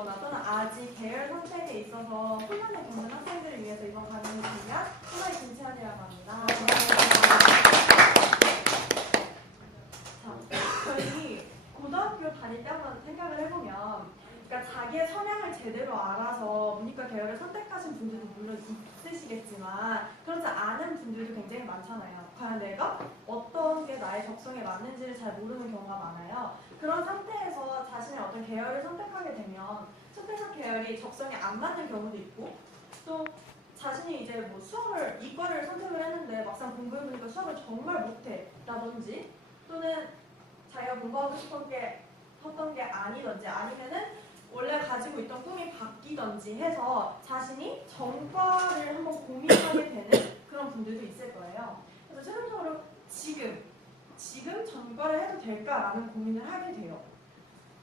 중이거나 또는 아직 계열 선택에 있어서 혼란을 겪는 학생들을 위해서 이번 강의를 준비한 하나의 김채연이라고 합니다. 자, 저희 고등학교 다닐 때 한번 생각을 해보면 그러니까 자기의 성향을 제대로 알아서 문이과 계열을 선택하신 분들도 물론 있으시겠지만 그렇지 않은 분들도 굉장히 많잖아요. 과연 내가 어떤 게 나의 적성에 맞는지를 잘 모르는 경우가 많아요. 그런 상태에서 자신의 어떤 계열을 선택하게 되면 선택한 계열이 적성에 안 맞는 경우도 있고 또 자신이 이제 뭐 수학을 이과를 선택을 했는데 막상 공부해보니까 수학을 정말 못해 라든지 또는 자기가 공부하고 싶었던 게 아니든지 아니면은 원래 가지고 있던 꿈이 바뀌던지 해서 자신이 전과를 한번 고민하게 되는 그런 분들도 있을 거예요. 그래서 최종적으로 지금 전과를 해도 될까라는 고민을 하게 돼요.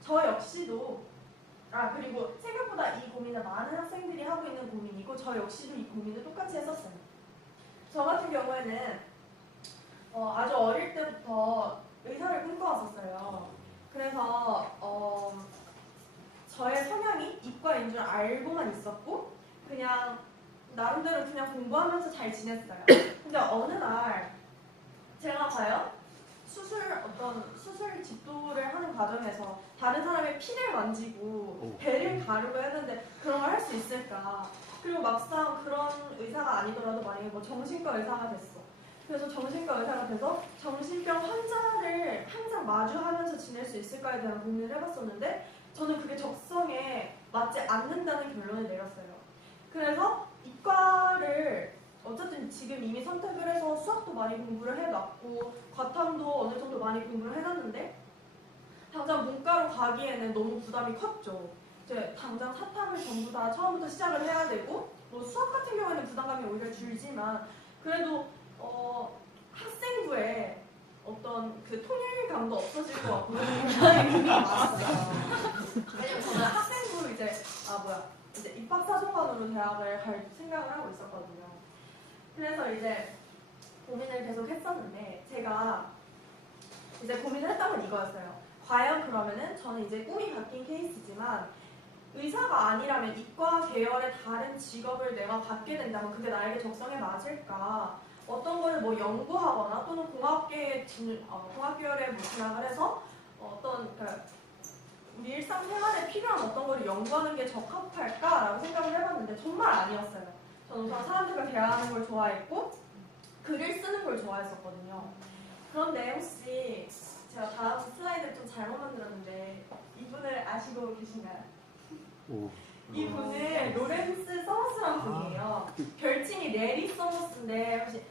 저 역시도 그리고 생각보다 이 고민을 많은 학생들이 하고 있는 고민이고 저 역시도 이 고민을 똑같이 했었어요. 저 같은 경우에는 아주 어릴 때부터 의사를 꿈꿔왔었어요. 그래서 저의 성향이 이과인 줄 알고만 있었고 그냥 나름대로 그냥 공부하면서 잘 지냈어요. 근데 어느 날 제가 과연 수술 집도를 하는 과정에서 다른 사람의 피를 만지고 배를 가르고 했는데 그런 걸 할 수 있을까? 그리고 막상 그런 의사가 아니더라도 만약에 뭐 정신과 의사가 됐어. 그래서 정신과 의사가 돼서 정신병 환자를 항상 마주하면서 지낼 수 있을까에 대한 고민을 해봤었는데 저는 그게 적성에 맞지 않는다는 결론을 내렸어요. 그래서 이과를 어쨌든 지금 이미 선택을 해서 수학도 많이 공부를 해놨고 과탐도 어느 정도 많이 공부를 해놨는데 당장 문과로 가기에는 너무 부담이 컸죠. 이제 당장 사탐을 전부 다 처음부터 시작을 해야 되고 뭐 수학 같은 경우에는 부담감이 오히려 줄지만 그래도 학생부에 어떤 그 통일감도 없어질 것 같고 굉장히 고민이 많았어요. 왜냐면 저는 학생부 이제 입학사정관으로 대학을 갈 생각을 하고 있었거든요. 그래서 이제 고민을 계속 했었는데 제가 이제 고민을 했던 건 이거였어요. 과연 그러면은 저는 이제 꿈이 바뀐 케이스지만 의사가 아니라면 이과 계열의 다른 직업을 내가 갖게 된다면 그게 나에게 적성에 맞을까? 어떤 거를 뭐 연구하거나 또는 공학계열에 뭐 진학을 해서 우리 일상생활에 필요한 어떤 거를 연구하는 게 적합할까라고 생각을 해봤는데 정말 아니었어요. 저는 우선 사람들과 대화하는 걸 좋아했고 글을 쓰는 걸 좋아했었거든요. 그런데 혹시 제가 다음 슬라이드를 좀 잘못 만들었는데 이분을 아시고 계신가요? 이분은 로렌스 서머스라는 분이에요. 별칭이 레리 서머스인데 혹시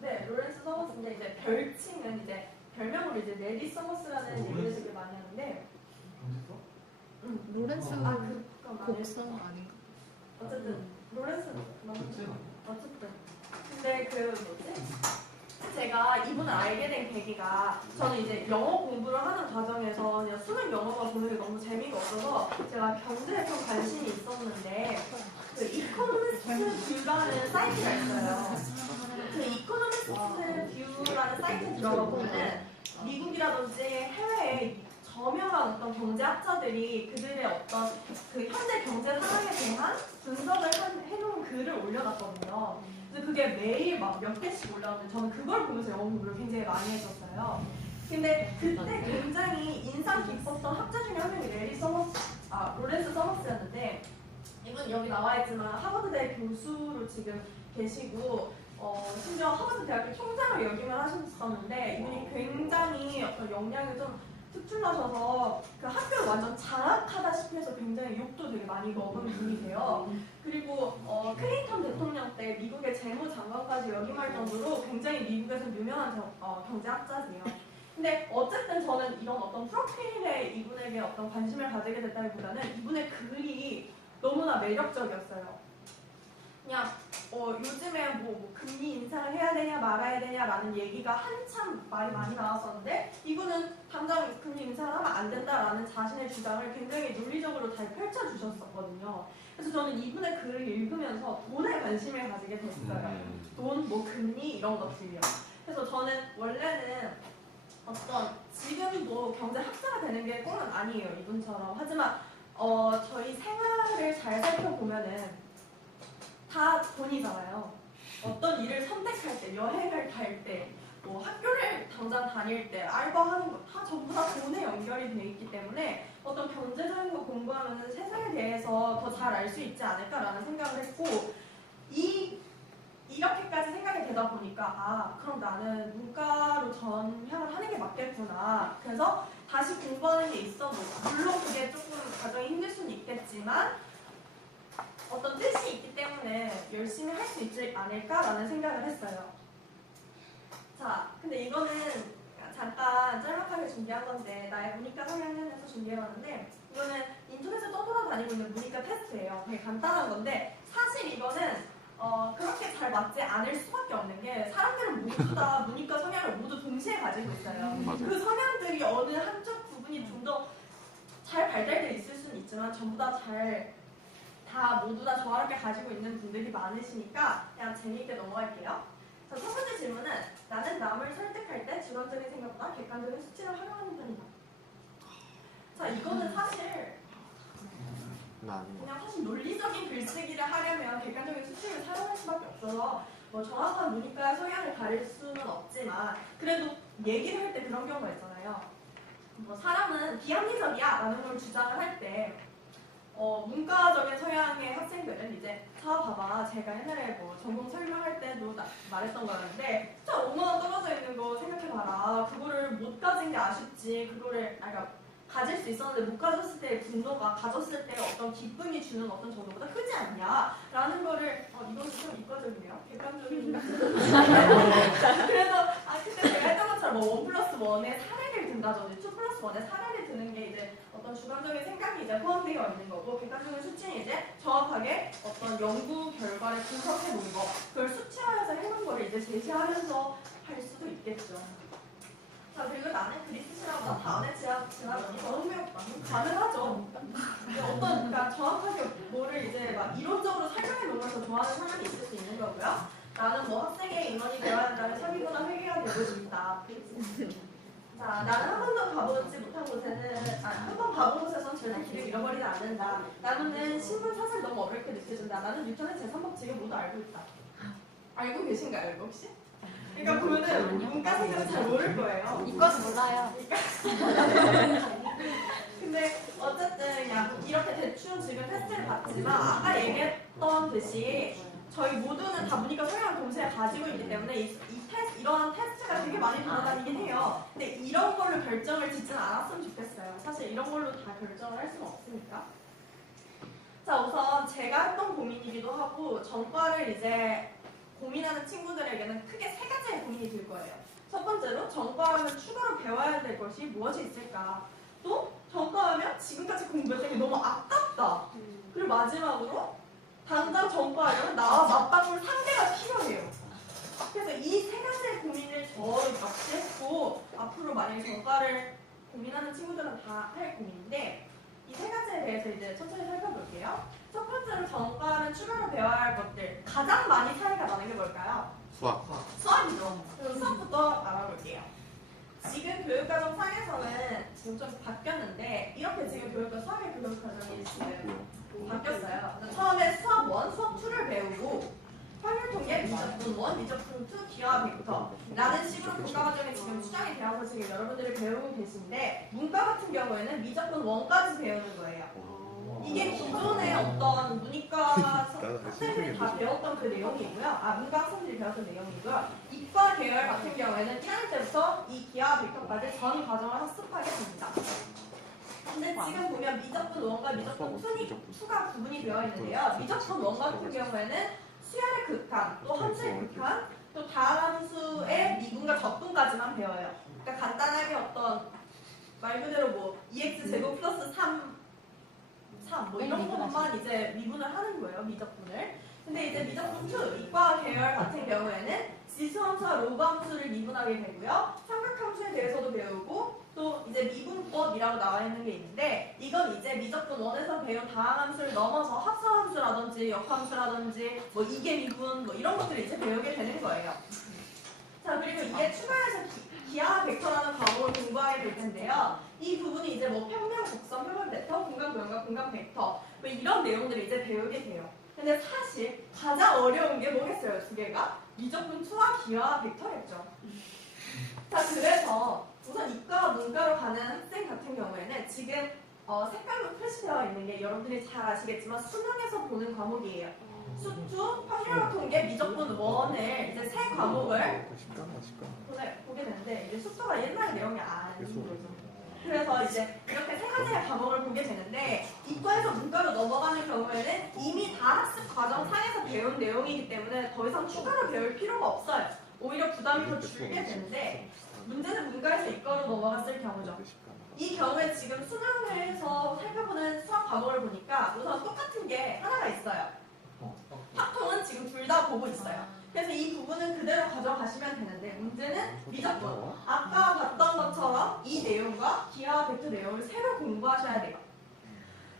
네, 로렌스 서머스인데 이제 별칭은 이제 별명으로 이제 레리 서머스라는 얘기를 되게 많이 하는데 로렌스가 곡성 아닌가? 어쨌든 로렌스 어쨌든 근데 제가 이분을 알게 된 계기가 저는 이제 영어 공부를 하는 과정에서 그냥 수능 영어만 보는 게 너무 재미가 없어서 제가 경제에 좀 관심이 있었는데 그 이코노미스트 뷰라는 사이트가 있어요. 그 이코노미스트 뷰라는 사이트에 들어가 보면은 미국이라든지 해외에 저명한 어떤 경제학자들이 그들의 어떤 그 현재 경제 상황에 대한 분석을 해놓은 글을 올려놨거든요. 그래서 그게 매일 막 몇 개씩 올라오는데 저는 그걸 보면서 영어 공부를 굉장히 많이 했었어요. 근데 그때 굉장히 인상 깊었던 학자 중에 한 명이 로렌스 서머스였는데 이분 여기 나와 있지만 하버드대 교수로 지금 계시고 심지어 하버드 대학교 총장을 역임을 하셨었는데 이분이 굉장히 어떤 역량이 좀 특출나셔서 그 학교를 완전 장악하다시피 해서 굉장히 욕도 되게 많이 먹은 분이세요. 그리고 클린턴 대통령 때 미국의 재무장관까지 역임할 정도로 굉장히 미국에서 유명한 경제학자세요. 근데 어쨌든 저는 이런 어떤 프로필에 이분에게 어떤 관심을 가지게 됐다기보다는 이분의 글이 너무나 매력적이었어요. 그냥 요즘에 뭐 금리 인상을 해야 되냐 말아야 되냐라는 얘기가 한참 말이 많이 나왔었는데 이분은 당장 금리 인상을 하면 안 된다라는 자신의 주장을 굉장히 논리적으로 잘 펼쳐주셨었거든요. 그래서 저는 이분의 글을 읽으면서 돈에 관심을 가지게 됐어요. 돈, 뭐 금리 이런 것들이요. 그래서 저는 원래는 어떤 지금 뭐 경제학자가 되는 게 꿈은 아니에요, 이분처럼. 하지만 저희 생활을 잘 살펴보면은 다 돈이잖아요. 어떤 일을 선택할 때, 여행을 갈 때, 뭐 학교를 당장 다닐 때, 알바하는 거 다 전부 다 돈에 연결이 돼 있기 때문에 어떤 경제적인 거 공부하면 세상에 대해서 더 잘 알 수 있지 않을까라는 생각을 했고, 이렇게까지 생각이 되다 보니까 아 그럼 나는 문과로 전향을 하는 게 맞겠구나. 그래서 다시 공부하는 게 있어도 물론 그게 조금 과정이 힘들 수는 있겠지만 어떤 뜻이 있기 때문에 열심히 할 수 있지 않을까라는 생각을 했어요. 자, 근데 이거는 잠깐 짤막하게 준비한 건데 나의 문이과 성향에서 준비해봤는데 이거는 인터넷에 떠돌아다니고 있는 문이과 테스트예요. 되게 간단한 건데 사실 이거는 그렇게 잘 맞지 않을 수밖에 없는 게 사람들은 모두 다 문이과 성향을 모두 동시에 가지고 있어요. 그 성향들이 어느 한쪽 부분이 좀 더 잘 발달되어 있을 수는 있지만 전부 다 모두 다 조화롭게 가지고 있는 분들이 많으시니까 그냥 재미있게 넘어갈게요. 자, 첫 번째 질문은 나는 남을 설득할 때 주관적인 생각보다 객관적인 수치를 활용하는 편이다. 자, 이거는 사실 그냥 사실 논리적인 글쓰기를 하려면 객관적인 수치를 사용할 수밖에 없어서 뭐 정확한 문이과 성향을 가릴 수는 없지만 그래도 얘기를 할 때 그런 경우가 있잖아요. 뭐 사람은 비합리적이야 라는 걸 주장을 할 때 문과적인 성향의 학생들은 이제 자 봐봐 제가 옛날에 뭐 전공 설명할 때도 말했던 거였는데 자 5만원 떨어져 있는 거 생각해봐라. 그거를 못 가진 게 아쉽지. 그거를 그러니까 가질 수 있었는데 못 가졌을 때의 분노가 가졌을 때 어떤 기쁨이 주는 어떤 정도보다 크지 않냐 라는 거를 이건 좀 이과적이네요. 객관적인 그래서 그때 제가 했던 것처럼 뭐 1+1의 사례를 든다든지 2+1의 사례를 드는 게 이제 어떤 주관적인 생각이 이제 포함되어 있는 거고 객관적인 수치는 이제 정확하게 어떤 연구 결과를 분석해 놓은 거 그걸 수치화해서 해놓은 거를 이제 제시하면서 할 수도 있겠죠. 자, 그리고 나는 그리스 신화보다 다음에 지나더니 더 흥미롭다. 가능하죠. 그러니까 정확하게 뭐를 이제 막 이론적으로 설명해 놓으면서 좋아하는 사람이 있을 수 있는 거고요. 나는 뭐 학생의 인원이 되어야 한다면 사기구나 회계가 되고 싶다. 자, 나는 한 번도 가보지 못한 곳에는 한 번 가본 곳에서는 절대 길을 잃어버리지 않는다. 나는 신분 사실 너무 어렵게 느껴진다. 나는 뉴턴의 제3법칙을 모두 알고 있다. 알고 계신가요, 이거 혹시? 그러니까 보면은 문과생들은 잘 모를 거예요. 이과는 몰라요. 근데 어쨌든 그냥 이렇게 대충 지금 테스트를 봤지만 아까 얘기했던 듯이 저희 모두는 다 문이과 성향을 동시에 가지고 있기 때문에 이러한 테스트가 되게 많이 돌아다니긴 해요. 근데 이런 걸로 결정을 짓지는 않았으면 좋겠어요. 사실 이런 걸로 다 결정을 할 수는 없으니까. 자, 우선 제가 했던 고민이기도 하고 전과를 이제 고민하는 친구들에게는 크게 세 가지의 고민이 들 거예요. 첫 번째로 전과하면 추가로 배워야 될 것이 무엇이 있을까? 또 전과하면 지금까지 공부했던 게 너무 아깝다. 그리고 마지막으로 당장 전과하려면 나와 맞바꿀 상대가 필요해요. 그래서 이 세 가지의 고민을 저도 같이 했고 앞으로 만약에 전과를 고민하는 친구들은 다 할 고민인데 이 세 가지에 대해서 이제 천천히 살펴볼게요. 첫 번째로 전과하면 추가로 배워야 할 것들 가장 많이 차이가 나는 게 뭘까요? 수학이죠. 그럼 수학부터 알아볼게요. 지금 교육과정 상에서는 지금 좀 바뀌었는데 이렇게 지금 수학의 교육과정이 지금 바뀌었어요. 처음에 수학 1, 수학 2를 배우고 확률통계, 미적분 1, 미적분 2, 기하 벡터 라는 식으로 교과과정이 지금 추정이 되어서 지금 여러분들이 배우고 계신데 문과 같은 경우에는 미적분 1까지 배우는 거예요. 이게 기존의 어떤 문이과 학생들이 다 배웠던 그 내용이고요. 문과 학생들이 배웠던 내용이고요. 이과 계열 같은 경우에는 1학년 때부터 이 기하 벡터까지 전 과정을 학습하게 됩니다. 근데 지금 보면 미적분 1과 미적분 2가 구분이 되어 있는데요. 미적분 1 같은 경우에는 수열의 극한, 또 함수의 극한, 또 다함수의 미분과 적분까지만 배워요. 그러니까 간단하게 어떤 말 그대로 뭐 2x 제곱 플러스 3 뭐 이런 것만 이제 미분을 하는 거예요, 미적분을. 근데 이제 미적분 2, 이과 계열 같은 경우에는 지수함수와 로그함수를 미분하게 되고요. 삼각함수에 대해서도 배우고 또 이제 미분법이라고 나와 있는 게 있는데 이건 이제 미적분 1에서 배운 다항함수를 넘어서 합성함수라든지 역함수라든지 뭐 이계 미분 뭐 이런 것들을 이제 배우게 되는 거예요. 자, 그리고 이게 추가해서 기하 벡터라는 과목을 공부하게 될 텐데요. 이 부분이 이제 뭐 평면, 곡선, 평면 벡터, 공간 도형과 공간 벡터 뭐 이런 내용들을 이제 배우게 돼요. 근데 사실 가장 어려운 게 뭐겠어요? 두 개가 미적분 투와 기하 벡터였죠. 자, 그래서 우선 이과와 문과로 가는 학생 같은 경우에는 지금 색깔로 표시되어 있는 게 여러분들이 잘 아시겠지만 수능에서 보는 과목이에요. 수투, 확률과 통계, 미적분 1을 이제 세 과목을 보게 되는데 이제 수투가 옛날 내용이 아닌 거죠. 그래서 이제 이렇게 세 가지의 과목을 보게 되는데 이과에서 문과로 넘어가는 경우에는 이미 다 학습 과정 상에서 배운 내용이기 때문에 더 이상 추가로 배울 필요가 없어요. 오히려 부담이 더 줄게 되는데 문제는 문과에서 이과로 넘어갔을 경우죠. 이 경우에 지금 수능에서 살펴보는 수학 과목을 보니까 우선 똑같은 게 하나가 있어요. 확통은 지금 둘 다 보고 있어요. 그래서 이 부분은 그대로 가져가시면 되는데 문제는 미적분. 아까 봤던 것처럼 이 내용과 기하와 벡터 내용을 새로 공부하셔야 돼요.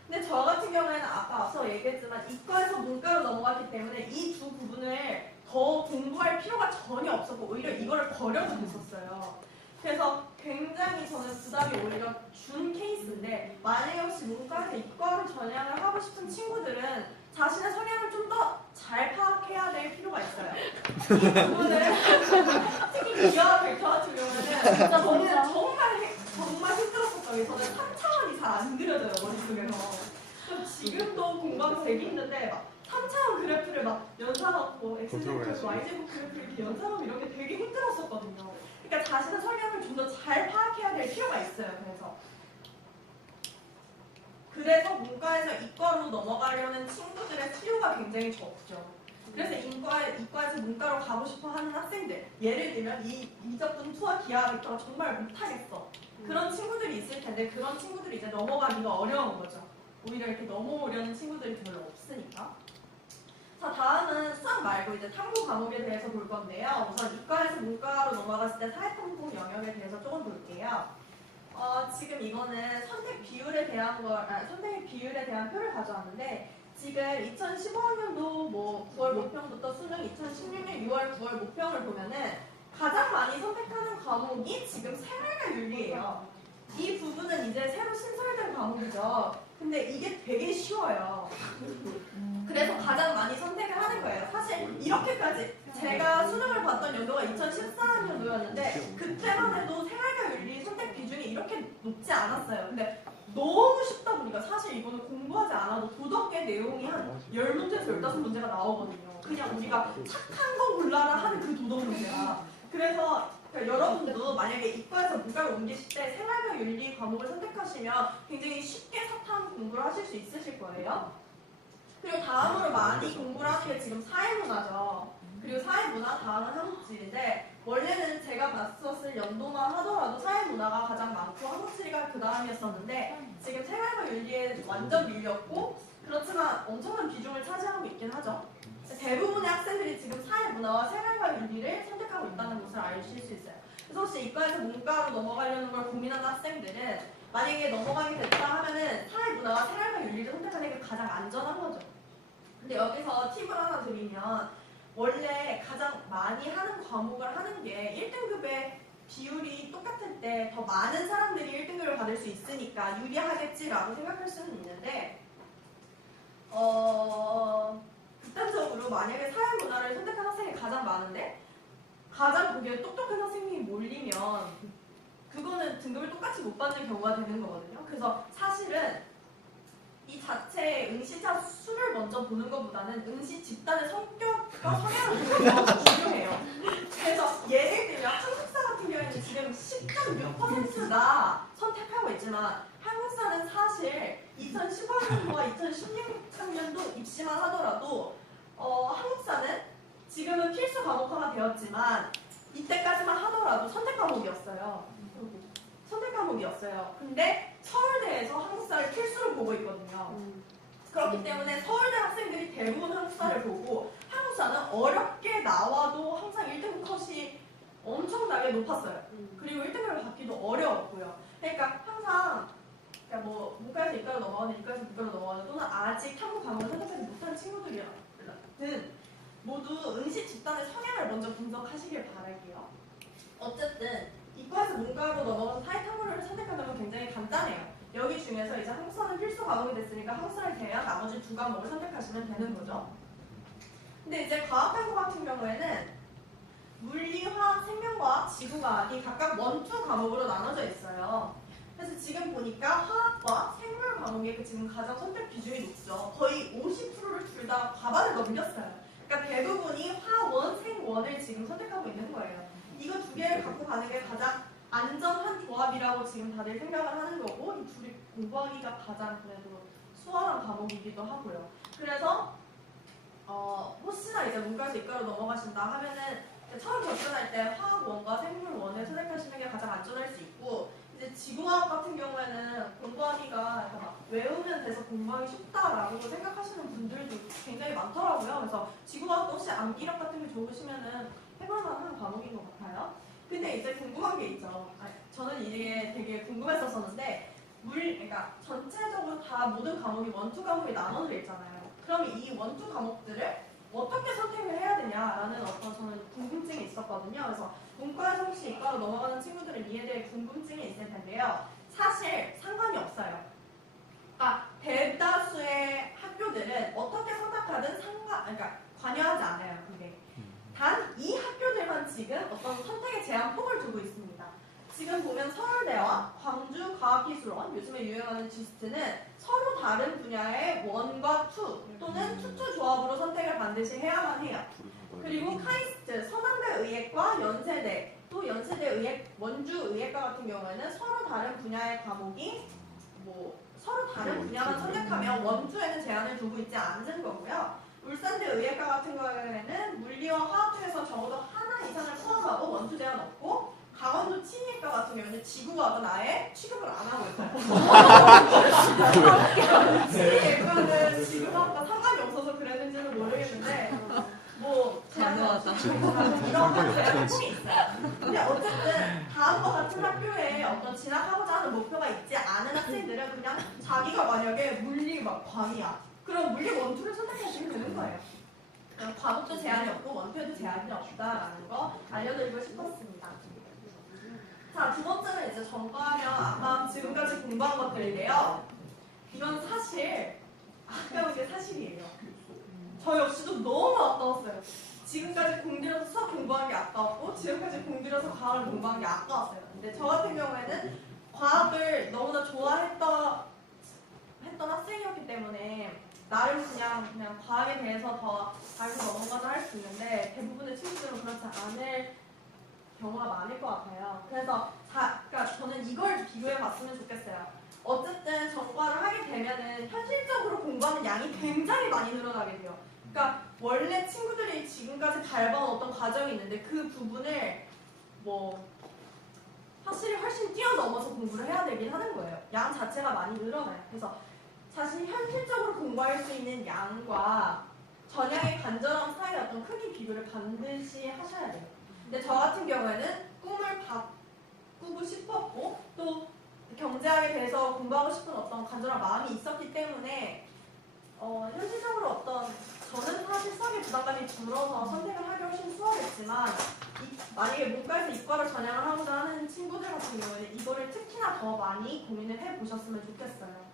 근데 저 같은 경우에는 아까 앞서 얘기했지만 이과에서 문과로 넘어갔기 때문에 이 두 부분을 더 공부할 필요가 전혀 없었고 오히려 이거를 버려도 됐었어요. 그래서 굉장히 저는 부담이 오히려 준 케이스인데 만약에 혹시 문과에서 이과로 전향을 하고 싶은 친구들은 자신의 성향을 좀 더 잘 파악해야 될 필요가 있어요. 이 부분을 특히 기하 벡터 같은 경우는 진짜 저는 정말 힘들었었던 게 저는 3차원이 잘 안 그려져요 머릿속에서. 지금도 공부하면서 되게 힘든데 막 3차원 그래프를 막 연산하고 X제곱, Y제곱 그래프를 이렇게 연산하고 이런 게 되게 힘들었었거든요. 그러니까 자신의 성향을 좀 더 잘 파악해야 될 필요가 있어요. 그래서 문과에서 이과로 넘어가려는 친구들의 수요가 굉장히 적죠. 그래서 이과에서 문과로 가고 싶어 하는 학생들, 예를 들면 이 미적분 투와 기하 벡터가 정말 못하겠어. 그런 친구들이 있을 텐데 그런 친구들이 이제 넘어가기가 어려운 거죠. 오히려 이렇게 넘어오려는 친구들이 별로 없으니까. 자, 다음은 수학 말고 이제 탐구 과목에 대해서 볼 건데요. 우선 이과에서 문과로 넘어갔을 때 사회탐구 영역에 대해서 조금 볼게요. 지금 이거는 선택 비율에 대한 표를 가져왔는데 지금 2015학년도 뭐 9월 모평부터 수능 2016년 6월 9월 모평을 보면은 가장 많이 선택하는 과목이 지금 생활과 윤리예요. 이 부분은 이제 새로 신설된 과목이죠. 근데 이게 되게 쉬워요. 그래서 가장 많이 선택을 하는 거예요. 사실 이렇게까지 제가 수능을 봤던 연도가 2014년도였는데 그때만 해도 생활과 윤리 선택 비중이 이렇게 높지 않았어요. 근데 너무 쉽다 보니까 사실 이거는 공부하지 않아도 도덕계 내용이 한 10문제에서 15문제가 나오거든요. 그냥 우리가 착한 거 골라라 하는 그 도덕 문제가. 그래서 여러분도 만약에 이과에서 문과를 옮기실 때 생활과 윤리 과목을 선택하시면 굉장히 쉽게 사탐 공부를 하실 수 있으실 거예요. 그리고 다음으로 많이 공부를 하는 게 지금 사회문화죠. 그리고 사회문화 다음은 한국지리인데 원래는 제가 봤었을 연도만 하더라도 사회문화가 가장 많고 한국지리가 그 다음이었었는데 지금 생활과 윤리에 완전 밀렸고 그렇지만 엄청난 비중을 차지하고 있긴 하죠. 대부분의 학생들이 지금 사회문화와 생활과 윤리를 선택하고 있다는 것을 아실 수 있어요. 그래서 혹시 이과에서 문과로 넘어가려는 걸 고민하는 학생들은 만약에 넘어가게 됐다 하면은 사회문화와 생활과 윤리를 선택하는 게 가장 안전한 거죠. 근데 여기서 팁을 하나 드리면 원래 가장 많이 하는 과목을 하는 게 1등급의 비율이 똑같을 때 더 많은 사람들이 1등급을 받을 수 있으니까 유리하겠지라고 생각할 수는 있는데 극단적으로 만약에 사회문화를 선택한 학생이 가장 많은데 가장 보기에 똑똑한 학생이 몰리면 그거는 등급을 똑같이 못 받는 경우가 되는 거거든요. 그래서 사실은 이 자체의 응시자 수를 먼저 보는 것보다는 응시 집단의 성격과 성향을 보는 게 더 중요해요. 그래서 예를 들면 한국사 같은 경우에는 지금 10.6%가 선택하고 있지만 한국사는 사실 2015학년도와 2016학년도 입시만 하더라도 한국사는 지금은 필수 과목화가 되었지만 이때까지만 하더라도 선택 과목이었어요. 근데 서울대에서 한국사를 필수로 보고 있거든요. 그렇기 때문에 서울대 학생들이 대부분 한국사를 보고 한국사는 어렵게 나와도 항상 1등급 컷이 엄청나게 높았어요. 그리고 1등급을 받기도 어려웠고요. 그러니까 항상 뭐 문과에서 이과로 넘어가는 이과에서 문과로 넘어가는 또는 아직 탐구 과목을 선택하지 못한 친구들이든 모두 응시 집단의 성향을 먼저 분석하시길 바랄게요. 어쨌든 이과에서 문과로 넘어가서 사회탐구를 선택한다면 굉장히 간단해요. 여기 중에서 이제 한국사는 필수 과목이 됐으니까 한국사를 제외한 나머지 두 과목을 선택하시면 되는 거죠. 근데 이제 과학탐구 같은 경우에는 물리, 화학, 생명과학, 지구과학이 각각 원투 과목으로 나눠져 있어요. 그래서 지금 보니까 화학과 생물 과목이 지금 가장 선택 비중이 높죠. 거의 50%를 둘 다 과반을 넘겼어요. 그러니까 대부분이 화원, 생원을 지금 선택하고 있는 거예요. 이거 두 개를 갖고 가는 게 가장 안전한 조합이라고 지금 다들 생각을 하는 거고, 이 둘이 공부하기가 가장 그래도 수월한 과목이기도 하고요. 그래서 혹시나 이제 문과에서 이과로 넘어가신다 하면은 처음 접근할 때 화학원과 생물원을 선택하시는 게 가장 안전할 수 있고, 이제 지구과학 같은 경우에는 공부하기가 막 외우면 돼서 공부하기 쉽다라고 생각하시는 분들도 굉장히 많더라고요. 그래서 지구과학도 혹시 암기력 같은 게 좋으시면은 해볼 만한 과목인 것 같아요. 근데 이제 궁금한 게 있죠. 저는 이게 되게 궁금했었었는데, 그러니까 전체적으로 다 모든 과목이 원투 과목이 나눠져 있잖아요. 그럼 이 원투 과목들을 어떻게 선택을 해야 되냐라는 어떤 저는 궁금증이 있었거든요. 그래서 문과에서 혹시 이과로 넘어가는 친구들은 이에 대해 궁금증이 있을 텐데요. 사실 상관이 없어요. 그러니까 대다수의 학교들은 어떻게 선택하든 그러니까 관여하지 않아요. 근데 단 이 학교들만 지금 어떤 선택의 제한 폭을 두고 있습니다. 지금 보면 서울대와 광주과학기술원, 요즘에 유행하는 GST는 서로 다른 분야의 원과 투 또는 투투 조합으로 선택을 반드시 해야만 해요. 그리고 카이스트, 서남대 의예과, 연세대, 또 연세대 의예, 원주 의예과 같은 경우에는 서로 다른 분야의 과목이 서로 다른 분야만 선택하면 원투에는 제한을 두고 있지 않은 거고요. 울산대 의예과 같은 경우에는 물리와 화학 중에서 적어도 하나 이상을 포함하고 원투 제한 없고, 강원도 치의과 같은 경우는 지구과학은 아예 취급을 안 하고 있어요. 치의과는 지구과학과 상관이 없어서 그랬는지는 모르겠는데 단호하다. 이런 제한이 있어요. 근데 어쨌든 다음과 같은 학교에 어떤 진학하고자 하는 목표가 있지 않은 학생들은 그냥 자기가 만약에 물리 막 광이야. 그럼 물리 원투를 선택하시면 되는 거예요. 과목도 제한이 없고 원투에도 제한이 없다라는 거 알려드리고 싶었습니다. 자, 두 번째는 이제 전과하면 아까 지금까지 공부한 것들인데요. 이건 사실 아까운 게 사실이에요. 저 역시도 너무 아까웠어요. 지금까지 공들여서 수학 공부한 게 아까웠고, 지금까지 공들여서 과학을 공부한 게 아까웠어요. 근데 저 같은 경우에는 과학을 너무나 좋아했던 학생이었기 때문에 나름 그냥 과학에 대해서 더 알고 넘어가자 할 수 있는데, 대부분의 친구들은 그렇지 않을 경우가 많을 것 같아요. 그래서 그러니까 저는 이걸 비교해 봤으면 좋겠어요. 어쨌든 전과를 하게 되면은 현실적으로 공부하는 양이 굉장히 많이 늘어나게 돼요. 그러니까 원래 친구들이 지금까지 밟아온 어떤 과정이 있는데 그 부분을 확실히 훨씬 뛰어넘어서 공부를 해야 되긴 하는 거예요. 양 자체가 많이 늘어나요. 그래서 자신이 현실적으로 공부할 수 있는 양과 전형의 간절함 사이의 어떤 크기 비교를 반드시 하셔야 돼요. 근데 저 같은 경우에는 꿈을 바꾸고 싶었고, 또 경제학에 대해서 공부하고 싶은 어떤 간절한 마음이 있었기 때문에 현실적으로 저는 사실 수학의 부담감이 줄어서 선택을 하기 훨씬 수월했지만, 만약에 문과에서 이과를 전향을 하고자 하는 친구들 같은 경우에는 이거를 특히나 더 많이 고민을 해보셨으면 좋겠어요.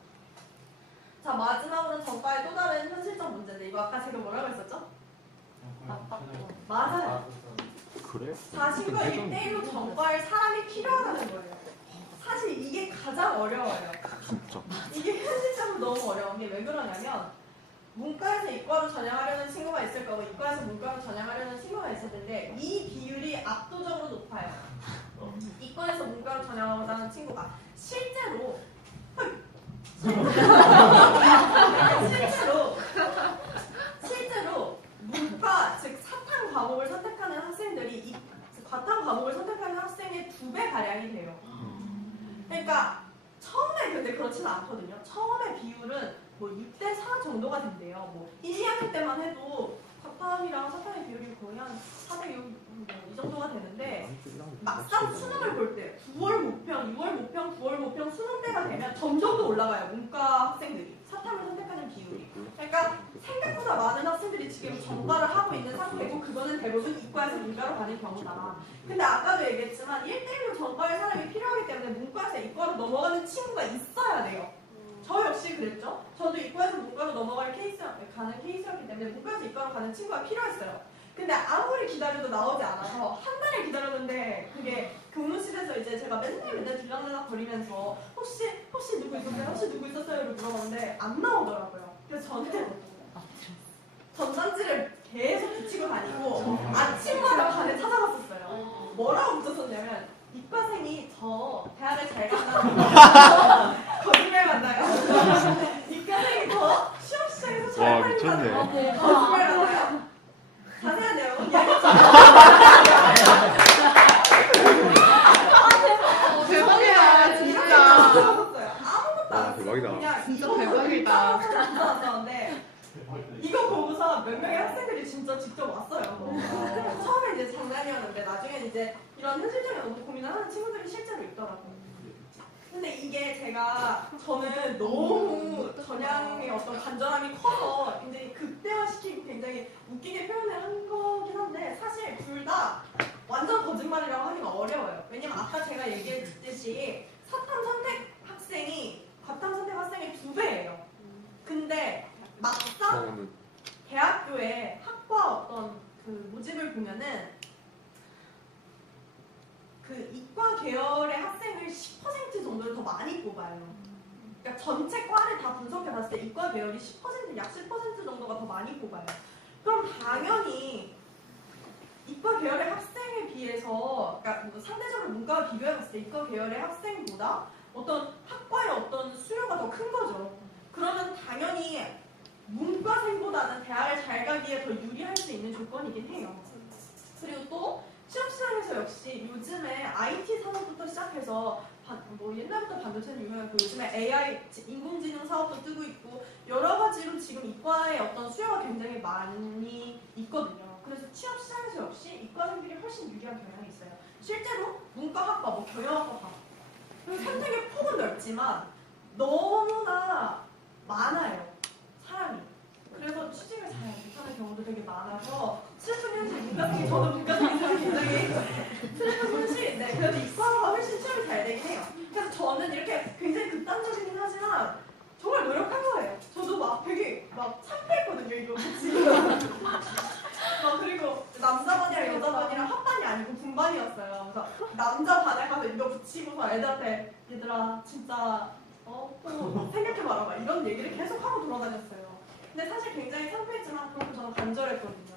자, 마지막으로 전과의 또 다른 현실적 문제인데, 이거 아까 제가 뭐라고 했었죠? 맞아요. 그래? 자신과 1대1로 전과할 사람이 필요하다는 거예요. 사실 이게 가장 어려워요. 진짜. 이게 현실적으로 너무 어려운 게 왜 그러냐면, 문과에서 이과로 전향하려는 친구가 있을 거고 이과에서 문과로 전향하려는 친구가 있을 텐데 이 비율이 압도적으로 높아요. 이과에서 문과로 전향하고자 하는 친구가 실제로 문과, 즉 사탐 과목을 선택하는 학생들이 과탐 과목을 선택하는 학생의 2배 가량이 돼요. 그러니까 처음에 근데 그렇지는 않거든요. 처음에 비율은 6대4 정도가 된대요. 1, 2학년 때만 해도 과탐이랑 사탐의 비율이 거의 한 4대6 이 정도가 되는데, 막상 수능을 볼 때 9월 모평, 6월 모평, 9월 모평 수능 때가 되면 점점 더 올라가요. 문과 학생들이 사탐을 선택하는 비율이. 그러니까 생각보다 많은 학생들이 지금 전과를 하고 있는 상태고 그거는 대부분 이과에서 문과로 가는 경우다. 근데 아까도 얘기했지만 1대1로 전과의 사람이 필요하기 때문에 문과에서 이과로 넘어가는 친구가 있어야 돼요. 저 역시 그랬죠. 저도 이과에서 문과로 가는 케이스였기 때문에 문과에서 이과로 가는 친구가 필요했어요. 근데 아무리 기다려도 나오지 않아서 한 달을 기다렸는데 그게 교무실에서 이제 제가 맨날 들락날락 거리면서 혹시 누구 있었어요? 혹시 누구 있었어요?를 물어봤는데 안 나오더라고요. 그래서 저는 전단지를 계속 붙이고 다니고 아침마다 반에 찾아갔었어요. 뭐라고 붙였었냐면 이과생이 저 대학을 잘 간다는 거 거짓말 맞나요? 이과생이 더 취업 시장에서 잘 팔린다는 거 거짓말 맞나요? 자세한 내용은 대박이다, 진짜. 아무것도 안 대박이다. 그냥 진짜 이거 대박이다. 붙였는데 이거 보고서 몇 명의 학생들이 진짜 직접 왔어요. 처음에 이제 장난이었는데 나중엔 이제 이런 현실적인 어떤 고민을 하는 친구들이 실제로 있더라고요. 근데 이게 저는 너무 전향의 어떤 간절함이 커서 굉장히 극대화시키고 굉장히 웃기게 표현을 한 거긴 한데 사실 둘 다 완전 거짓말이라고 하기가 어려워요. 왜냐면 아까 제가 얘기했듯이 사탐 선택 학생이 과탐 선택 학생의 2배예요. 근데 막상 대학교의 학과 어떤 그 모집을 보면은 그 이과 계열의 학생을 10% 정도를 더 많이 뽑아요. 그러니까 전체 과를 다 분석해 봤을 때 이과 계열이 약 10% 정도가 더 많이 뽑아요. 그럼 당연히 이과 계열의 학생에 비해서, 그러니까 뭐 상대적으로 문과와 비교해 봤을 때 이과 계열의 학생보다 어떤 학과의 어떤 수요가 더 큰 거죠. 그러면 당연히 문과생보다는 대학을 잘 가기에 더 유리할 수 있는 조건이긴 해요. 그리고 또 취업시장에서 역시 요즘에 IT 산업부터 시작해서 뭐 옛날부터 반도체는 유명했고 요즘에 AI, 인공지능 사업도 뜨고 있고 여러 가지로 지금 이과의 어떤 수요가 굉장히 많이 있거든요. 그래서 취업시장에서 역시 이과생들이 훨씬 유리한 경향이 있어요. 실제로 문과학과, 뭐 경영학과 그리고 선택의 폭은 넓지만 너무나 많아요. 사람이. 그래서 취직을 잘 못하는 경우도 되게 많아서 슬픈 현실, 문과생이 저도 문과생이라서 굉장히 슬픈 현실인데 그래도 이과가 훨씬 취업이 잘 되긴 해요. 그래서 저는 이렇게 굉장히 극단적이긴 하지만 정말 노력한 거예요. 저도 막 되게 참패했거든요, 이거 지금. 그리고 남자반이랑 여자반이랑 합반이 아니고 분반이었어요. 그래서 남자 반에 가서 이거 붙이고서 애들한테 얘들아 진짜 또 생각해봐라 막 이런 얘기를 계속 하고 돌아다녔어요. 근데 사실 굉장히 창피했지만 그만큼 저는 간절했거든요.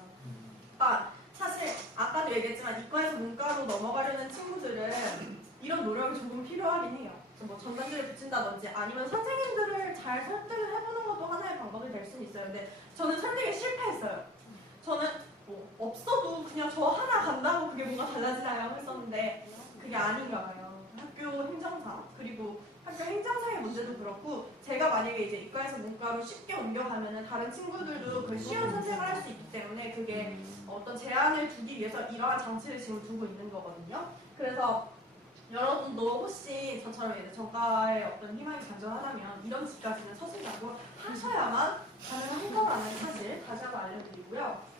사실 아까도 얘기했지만 이과에서 문과로 넘어가려는 친구들은 이런 노력이 조금 필요하긴 해요. 뭐 전단지를 붙인다든지 아니면 선생님들을 잘 설득을 해보는 것도 하나의 방법이 될 수는 있어요. 근데 저는 설득에 실패했어요. 저는 뭐 없어도 그냥 저 하나 간다고 그게 뭔가 달라지나요? 했었는데 그게 아닌가 봐요. 학교 행정사 그리고 학교 행정상의 문제도 그렇고 제가 만약에 이제 이과에서 문과로 쉽게 옮겨가면은 다른 친구들도 그 쉬운 선택을 할 수 있기 때문에 그게 어떤 제한을 두기 위해서 이러한 장치를 지금 두고 있는 거거든요. 그래서 여러분도 혹시 저처럼 이제 전과에 어떤 희망이 간절하다면 이런 집까지는 서신다고 하셔야만 가능한 거라는 사실 다시 한번 알려드리고요.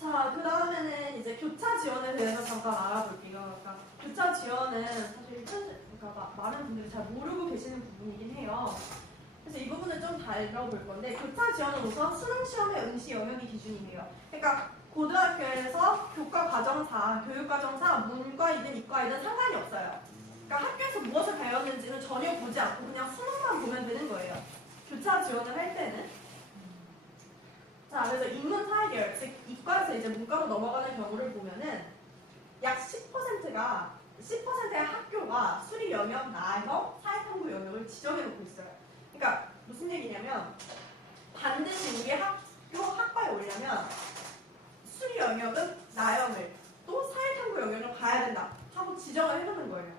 자, 그 다음에는 이제 교차 지원에 대해서 잠깐 알아볼게요. 그러니까 교차 지원은 사실 그러니까 많은 분들이 잘 모르고 계시는 부분이긴 해요. 그래서 이 부분을 좀 다뤄볼 건데 교차 지원은 우선 수능 시험의 응시 영역이 기준이에요. 그러니까 고등학교에서 교육과정사 문과이든 이과이든 상관이 없어요. 그러니까 학교에서 무엇을 배웠는지는 전혀 보지 않고 그냥 수능만 보면 되는 거예요. 교차 지원을 할 때는. 자, 그래서 인문사회계열, 즉 이과에서 이제 문과로 넘어가는 경우를 보면은 약 10%의 학교가 수리 영역, 나형, 사회탐구 영역을 지정해놓고 있어요. 그러니까 무슨 얘기냐면 반드시 우리 학과에 오려면 수리 영역은 나형을 또 사회탐구 영역을 가야 된다 하고 지정을 해놓는 거예요.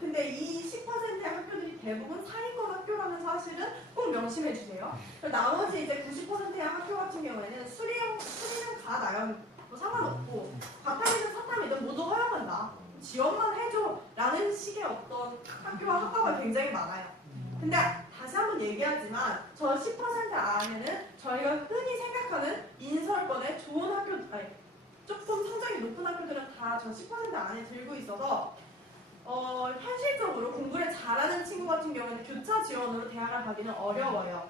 근데 이 10%의 학교들이 대부분 상위권 학교라는 사실은 꼭 명심해 주세요. 나머지 이제 90%의 학교 같은 경우에는 수리는 다 나형 뭐 상관없고 과탐이든 사탐이든 모두 허용한다. 지원만 해줘 라는 식의 어떤 학교와 학과가 굉장히 많아요. 근데 다시 한번 얘기하지만 하지만 저 10% 안에는 저희가 흔히 생각하는 인설권의 좋은 학교, 아니, 조금 성적이 높은 학교들은 다 저 10% 안에 들고 있어서 현실적으로 공부를 잘하는 친구 같은 경우는 교차 지원으로 대학을 가기는 어려워요.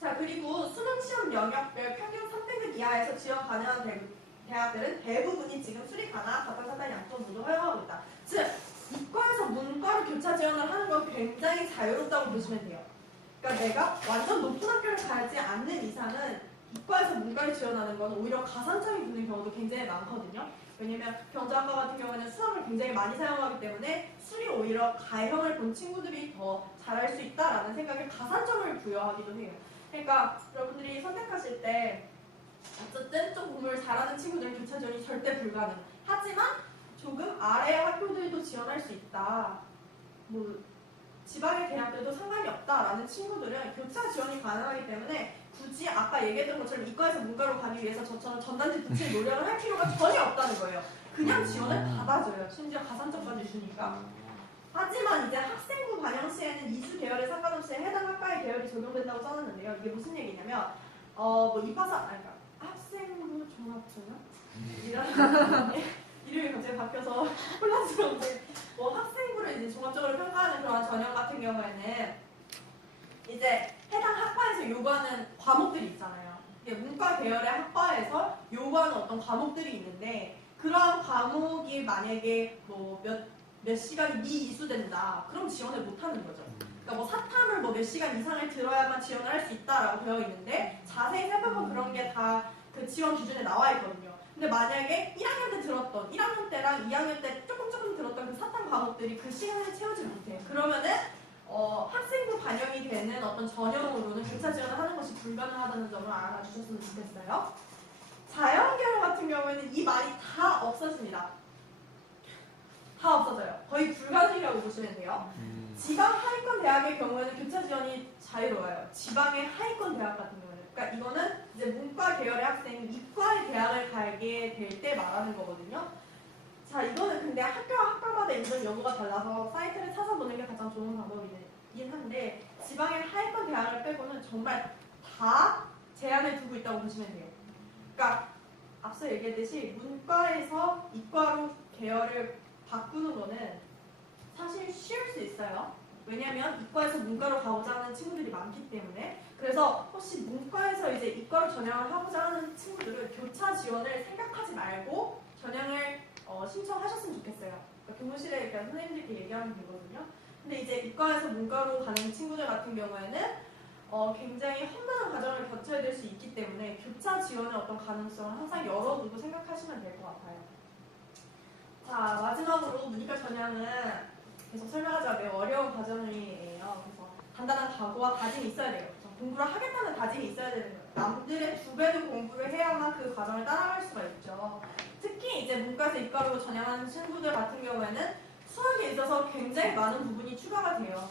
자, 그리고 수능 시험 영역별 평균 3등급 이하에서 지원 가능한 대학들은 대부분이 지금 수리과나 가상사단 양쪽 모두 허용하고 있다. 즉, 이과에서 문과로 교차 지원을 하는 건 굉장히 자유롭다고 보시면 돼요. 그러니까 내가 완전 높은 학교를 가지 않는 이상은 이과에서 문과를 지원하는 건 오히려 가산점이 붙는 경우도 굉장히 많거든요. 왜냐면 경제학과 같은 경우에는 수학을 굉장히 많이 사용하기 때문에 수리 오히려 가형을 본 친구들이 더 잘할 수 있다라는 생각에 가산점을 부여하기도 해요. 그러니까 여러분들이 선택하실 때 어쨌든 좀 공부를 잘하는 친구들은 교차 지원이 절대 불가능. 하지만 조금 아래의 학교들도 지원할 수 있다. 뭐 지방의 대학들도 상관이 없다라는 친구들은 교차 지원이 가능하기 때문에 굳이 아까 얘기했던 것처럼 이과에서 문과로 가기 위해서 저처럼 전단지 붙일 노력을 할 필요가 전혀 없다는 거예요. 그냥 지원을 받아줘요. 심지어 가산점까지 주니까. 하지만 이제 학생부 반영 시에는 이수 계열에 상관없이 해당 학과의 계열이 적용된다고 써놨는데요. 이게 무슨 얘기냐면 뭐 입학사 그러니까 학생부 종합전형 이런 이름이 갑자기 바뀌어서 혼란스러운데 뭐 학생부를 이제 종합적으로 평가하는 그런 전형 같은 경우에는 이제 해당 학과에서 요구하는 과목들이 있잖아요. 이게 문과 계열의 학과에서 요구하는 어떤 과목들이 있는데 그러한 과목이 만약에 뭐 몇 시간이 미이수된다. 그럼 지원을 못하는 거죠. 그러니까 뭐 사탐을 뭐 몇 시간 이상을 들어야만 지원을 할 수 있다라고 되어 있는데 자세히 살펴보면 그런 게 다 그 지원 기준에 나와 있거든요. 근데 만약에 1학년 때 들었던 1학년 때랑 2학년 때 조금 들었던 그 사탐 과목들이 그 시간을 채우지 못해. 그러면은 학생부 반영이 되는 어떤 전형으로는 교차 지원을 하는 것이 불가능하다는 점을 알아주셨으면 좋겠어요. 자연계열 같은 경우에는 이 말이 다 없어집니다. 다 없어져요. 거의 불가능이라고 보시면 돼요. 지방 하위권 대학의 경우에는 교차 지원이 자유로워요. 지방의 하위권 대학 같은 경우는. 그러니까 이거는 이제 문과 계열의 학생이 이과의 대학을 가게 될 때 말하는 거거든요. 자, 이거는 근데 학교와 학과마다 인정 여부가 달라서 사이트를 찾아보는 게 가장 좋은 방법이긴 한데 지방의 하위권 대학을 빼고는 정말 다 제한을 두고 있다고 보시면 돼요. 그러니까 앞서 얘기했듯이 문과에서 이과로 계열을 바꾸는 거는 사실 쉬울 수 있어요. 왜냐면 이과에서 문과로 가고자 하는 친구들이 많기 때문에. 그래서 혹시 문과에서 이제 이과로 전형을 하고자 하는 친구들은 교차 지원을 생각하지 말고 전형을 신청하셨으면 좋겠어요. 그러니까 교무실에 그러니까 선생님들끼리 얘기하면 되거든요. 근데 이제 이과에서 문과로 가는 친구들 같은 경우에는 굉장히 험난한 과정을 거쳐야 될 수 있기 때문에 교차 지원의 어떤 가능성을 항상 열어두고 생각하시면 될 것 같아요. 자, 마지막으로 문이과 전형은 계속 설명하자면 매우 어려운 과정이에요. 그래서 단단한 각오와 다짐이 있어야 돼요. 공부를 하겠다는 다짐이 있어야 되는 거예요. 남들의 2배도 공부를 해야만 그 과정을 따라갈 수가 있죠. 특히 이제 문과에서 이과로 전향하는 친구들 같은 경우에는 수학에 있어서 굉장히 많은 부분이 추가가 돼요.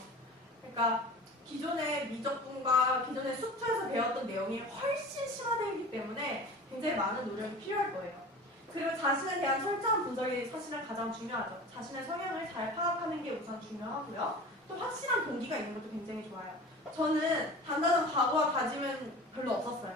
그러니까 기존의 미적분과 기존의 수투에서 배웠던 내용이 훨씬 심화되어 있기 때문에 굉장히 많은 노력이 필요할 거예요. 그리고 자신에 대한 철저한 분석이 사실은 가장 중요하죠. 자신의 성향을 잘 파악하는 게 우선 중요하고요. 또 확실한 동기가 있는 것도 굉장히 좋아요. 저는 단단한 각오와 다짐은 별로 없었어요.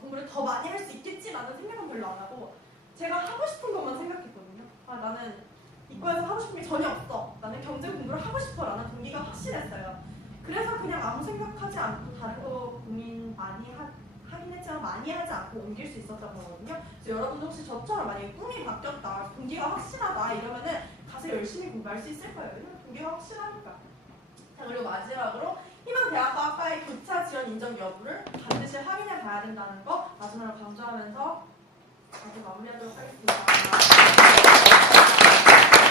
공부를 더 많이 할 수 있겠지라는 생각은 별로 안 하고 제가 하고 싶은 것만 생각했거든요. 아, 나는 이과에서 하고 싶은 게 전혀 없어. 나는 경제 공부를 하고 싶어 라는 동기가 확실했어요. 그래서 그냥 아무 생각하지 않고 다른 거 고민 많이 하긴 했지만 많이 하지 않고 옮길 수 있었던 거거든요. 그래서 여러분도 혹시 저처럼 만약에 꿈이 바뀌었다, 동기가 확실하다 이러면은 가서 열심히 공부할 수 있을 거예요. 왜냐면 동기가 확실하니까. 자, 그리고 마지막으로 희망대학과 학과의 교차 지원 인정 여부를 반드시 확인해 봐야 된다는 거 마지막으로 강조하면서 마무리하도록 하겠습니다.